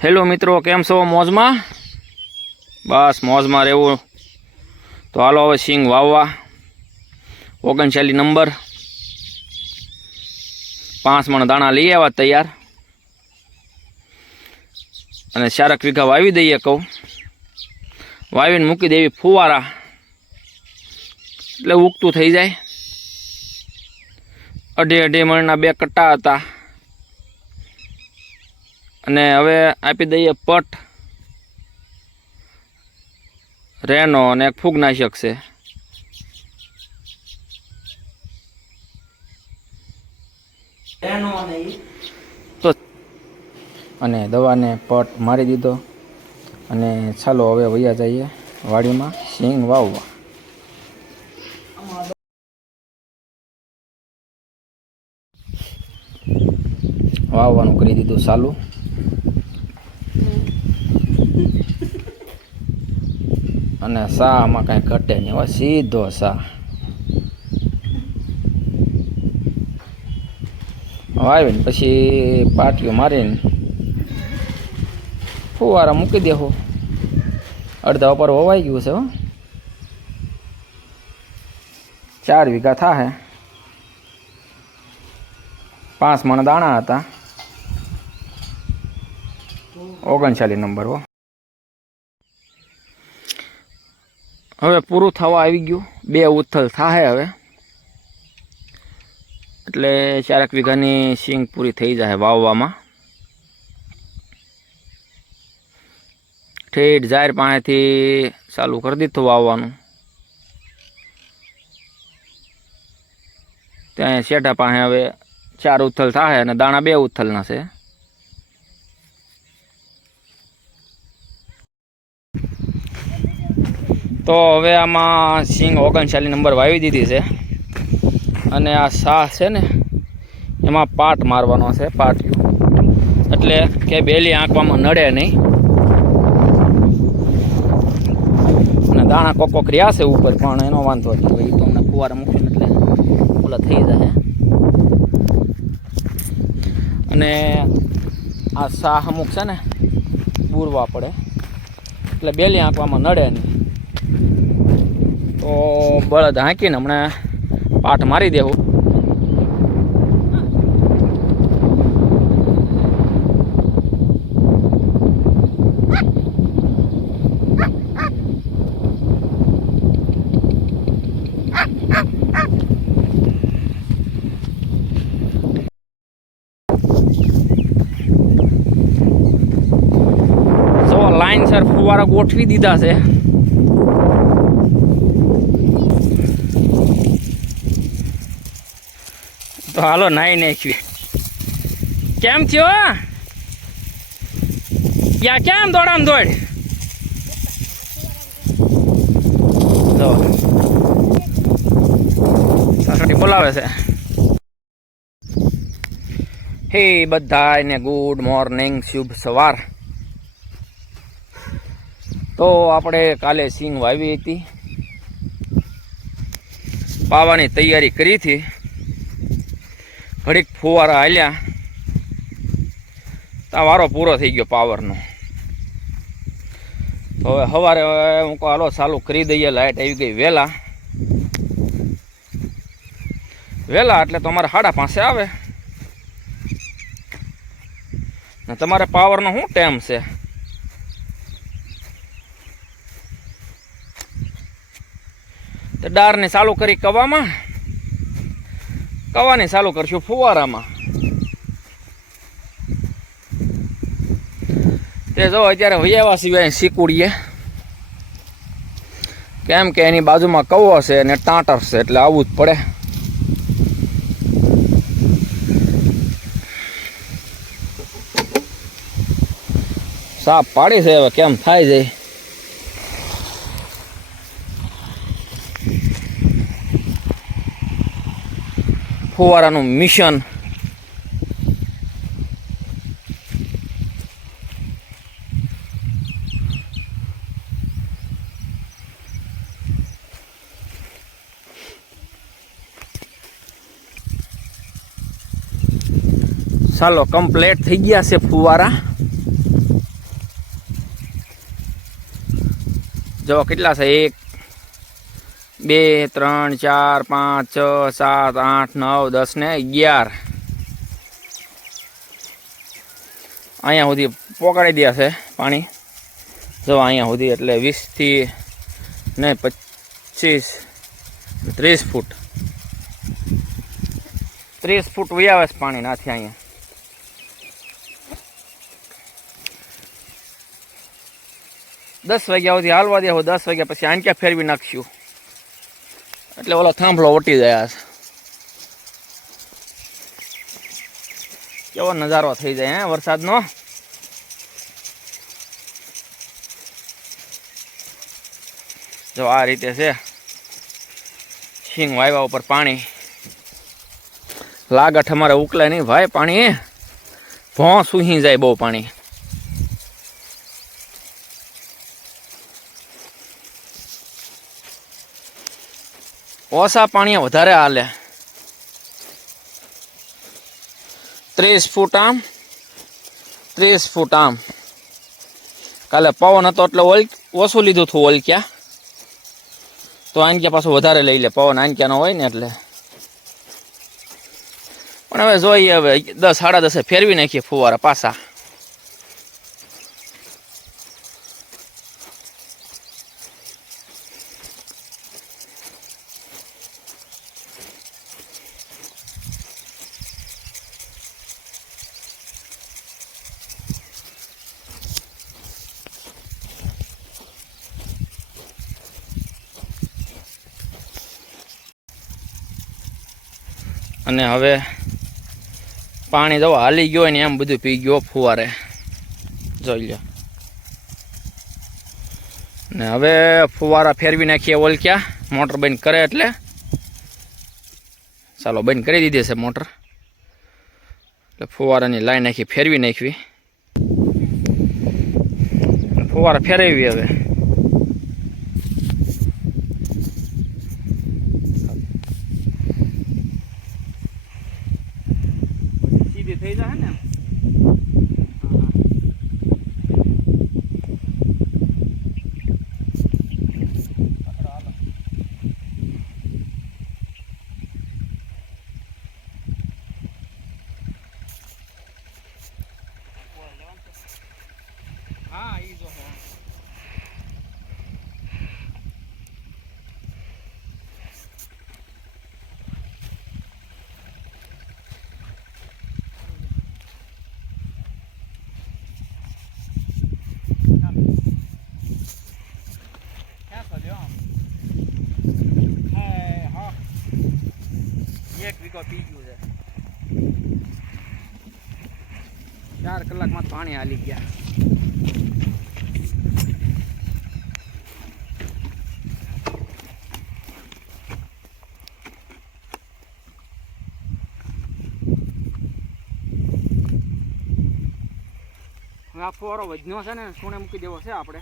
Hello મિત્રો, કેમ છો? મોજમાં? બસ મોજમાં રહેવું. તો હાલો હવે સિંગ વાવવા. 39 નંબર 5 મણ દાણા લઈ આવ્યા તૈયાર, અને 4 વીઘા વાવી દઈએ. કહું વાવીને મૂકી દેવી ફુવારા, એટલે ઉગતું થઈ જાય. 2.5 મણના 2 કટ્ટા હતા, અને હવે આપી દઈએ પટ રેનો અને એક ફૂગનાશક છે. તો અને દવાને પટ મારી દીધો, અને ચાલો હવે વયા જઈએ વાડીમાં સિંગ વાવવા. વાવવાનું કરી દીધું ચાલુ, અને સા આમાં કાંઈ ઘટે નહીં. હવે સીધો સા વાવીને પછી પાટીઓ મારીને ફુવારા મૂકી દેવું. અડધા ઉપર વવાઈ ગયું છે. 4 વીઘા થાય. 5 મણ દાણા હતા. 39 નંબર હો. હવે પૂરું થવા આવી ગયું. 2 ઉથલ થાય હવે, એટલે 4 વીઘાની સિંગ પૂરી થઈ જાય વાવવામાં. ઠેઠ જાહેર પાસેથી ચાલુ કરી દીધું વાવવાનું. ત્યાં શેઠા પાસે હવે 4 ઉથલ થાય, અને દાણા 2 ઉથલના છે. તો હવે આમાં સિંગ 39 નંબર વાવી દીધી છે, અને આ સાહ છે ને એમાં પાટ મારવાનો છે, પાટિયું, એટલે કે બેલી આંકવામાં નડે નહીં. અને દાણા કોક રહ્યા છે ઉપર, પણ એનો વાંધો નહીં. એ તો હમણાં ફુવારા મૂકીને એટલે ઓલા થઈ જાય. અને આ સાહ અમુક છે ને બૂરવા પડે, એટલે બેલી આંકવામાં નડે નહીં. તો બળદ હાંકીને હમણાં પાટ મારી દેવું. જો લાઈનસર ફુવારા ગોઠવી દીધા છે. તો હાલો નાઈ નાખીએ. કેમ થયો? યા કેમ દોડામ દોડ? તો સાસુટી બોલાવે છે. હે બધાને ગુડ મોર્નિંગ, શુભ સવાર. તો આપણે કાલે સિંગ વાવી હતી, પાવાની તૈયારી કરી હતી. ઘડીક ફુવારા હાલ્યા, ત્યાં વારો પૂરો થઈ ગયો પાવરનો. તો હવે સવારે હું કહું હાલો ચાલુ કરી દઈએ. લાઇટ આવી ગઈ વહેલા એટલે તમારે 5:30 આવે. ને તમારે પાવરનો શું ટાઈમ છે? તો ડારને ચાલુ કરી કવાની ચાલુ કરશું ફુવારામાં. તે જો અત્યારે વૈયાવા સિવાય શીકુડીએ, કેમ કે એની બાજુમાં કવો છે અને ટાંટર છે, એટલે આવવું જ પડે. સાપ પાડી છે, હવે કેમ થાય જાય. ફુવારાનું મિશન. ચાલો કમ્પ્લીટ થઈ ગયા છે ફુવારા. જો કેટલા છે 1 2 3 4 5 6 7 8 9 10 ને 11 અહીંયા સુધી પોકાડી દે છે પાણી જો અહીંયા સુધી એટલે 20 થી ને 25 30 ફૂટ 30 ફૂટ વહી આવે છે પાણી નાથી અહીંયા દસ વાગ્યા સુધી હાલવા દે 10 વાગ્યા પછી આંક્યા ફેરવી નાખશું એટલે ઓલો થાંભલો વટી જાય છે કેવો નજારો થઈ જાય હે વરસાદનો જો આ રીતે છે સિંગ વાવ્યા ઉપર પાણી લાગઠ અમારે ઉકલે નહીં ભાઈ પાણી ભોં સૂહી જાય બહુ પાણી ઓછા પાણી વધારે હાલે 30 ફૂટ આમ 30 ફૂટ આમ કાલે પવન હતો એટલે ઓછું લીધું હતું ઓલક્યા તો આંક્યા પાછું વધારે લઈ લે પવન આંક્યાનો હોય ને એટલે પણ હવે જોઈએ હવે 10 સાડા 10 ફેરવી નાખીએ ફુવારા પાછા અને હવે પાણી જો હાલી ગયો ને એમ બધું પી ગયો ફુવારે જોઈ લો ને હવે ફુવારા ફેરવી નાખીએ ઓલક્યા મોટર બંધ કરે એટલે ચાલો બંધ કરી દીધી છે મોટર એટલે ફુવારાની લાઈન નાખી ફેરવી નાખવી ફુવારા ફેરવી હવે થઈ જાય ને હા ઈ જો એક વીઘો પી ગયું છે 4 કલાકમાં પાણી હાલી ગયા આ ફુવારો વધ્યો છે ને સોને મૂકી દેવો છે આપણે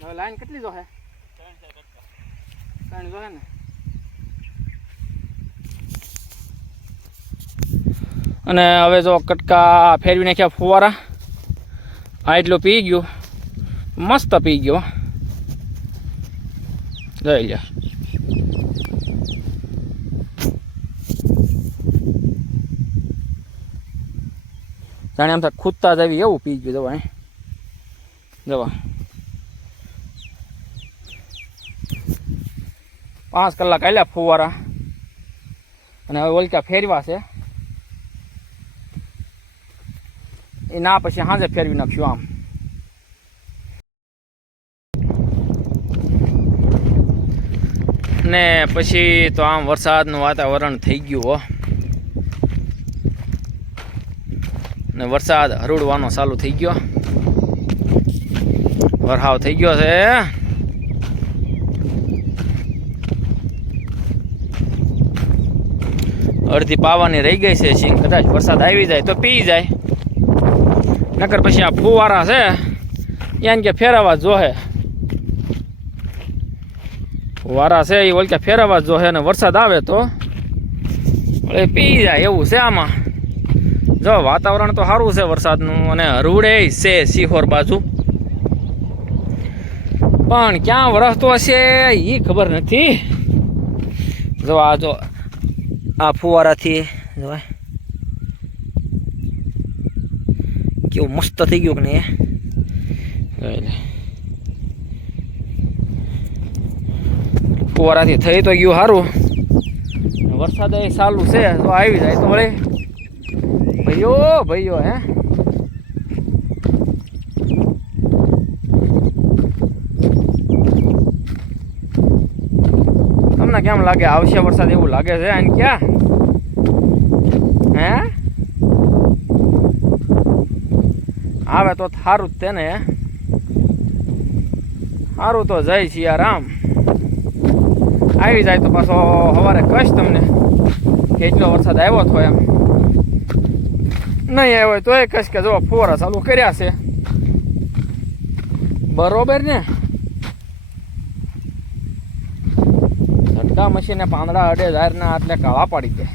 હવે લાઈન કેટલી જો હે 3 જો હે ને અને હવે જો કટકા ફેરવી નાખ્યા ફુવારા આ એટલું પી ગયું મસ્ત પી ગયો જોઈ લ્યો જાણે આમ ખૂદતા જવી એવું પી ગયું જવા જવા 5 કલાક આલ્યા ફુવારા અને હવે ઓલકા ફેરવા છે એ ના પછી સાંજે ફેરવી નાખશું આમ ને પછી તો આમ વરસાદનું વાતાવરણ થઈ ગયું હો ને વરસાદ હરુડવાનો ચાલુ થઈ ગયો વરહાવ થઈ ગયો છે અડધી પાવાની રહી ગઈ છે સિંગ કદાચ વરસાદ આવી જાય તો પી જાય નકર પછી આ ફુવારા છે એને કે ફેરવવા જોહે ફુવારા છે એ ઓલકે ફેરવવા જોહે અને વરસાદ આવે તો એ પી જાય એવું છે આમાં. જો વાતાવરણ તો સારું છે વરસાદનું, અને હરુડે છે સિહોર બાજુ, પણ ક્યાં વરસતો હશે એ ખબર નથી. જો આ ફુવારાથી જો કેવું મસ્ત થઈ ગયું કે નહીં. ફુવારાથી થઈ તો ગયું સારું. વરસાદ એ ચાલુ છે તો આવી જાય તો વળે ભાઈઓ હે. તમને કેમ લાગે આવશે વરસાદ એવું લાગે છે અને ક્યાં હે આવે તો સારું જ તેને. સારું તો જય સિયારામ. આવી જાય તો પાછો સવારે કહીશ તમને કે એટલો વરસાદ આવ્યો હતો એમ. નહીં આવ્યો હોય તો એ કહીશ કે જો ફુવારા ચાલુ કર્યા છે. બરોબર ને. ઝટકા મશીને પાંદડા અડે જાહેરના એટલે કાળા પાડી દે.